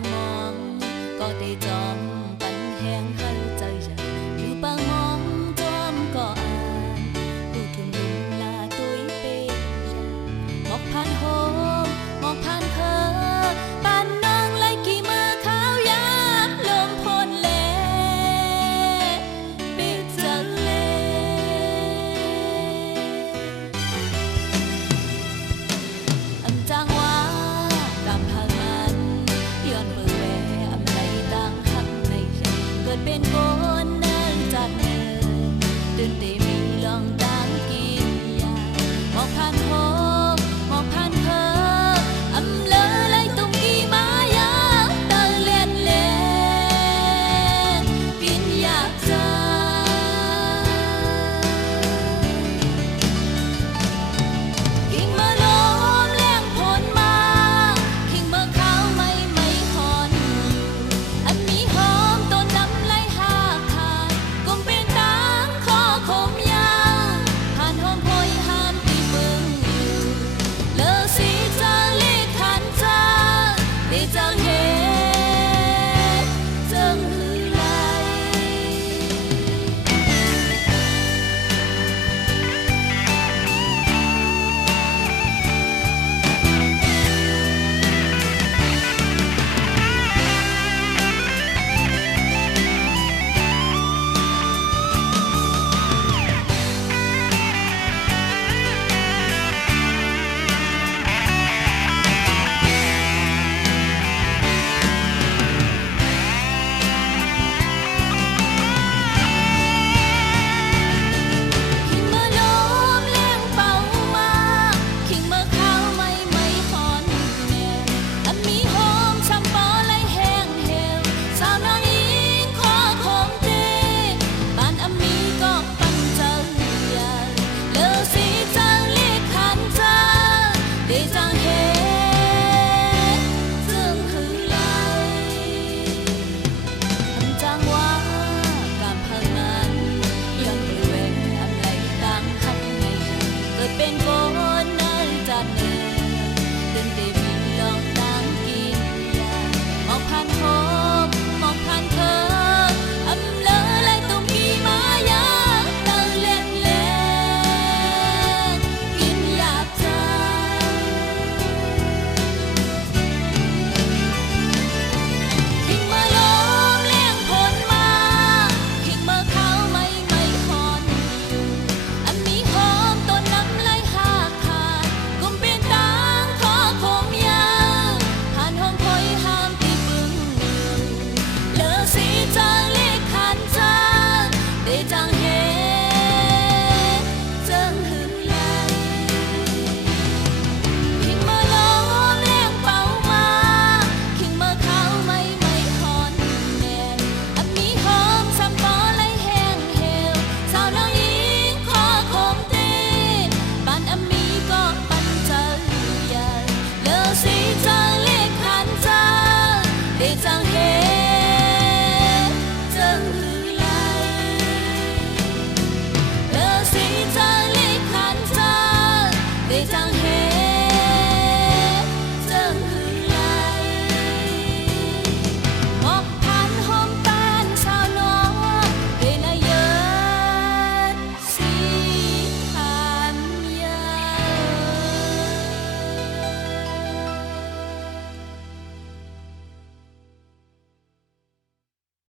างมองก็ได้จอมปันแหงให้ใจอยากอยู่ปางมองจอมก็อ่านผู้ทุ่มลุมลาตุ้ยเปยหมอกผ่านโฮมหมอกผ่านเธอปานนางไล่กี่มือขาวยามลมพ่นแลปิดจังเลอันจางว่ากำพังมันย้อนเปิดแวอำไลต่างหักในใจเกิดเป็นคนนั่งจากเนินเดินได้มีลองต่างกินยาหมอกผ่านโฮ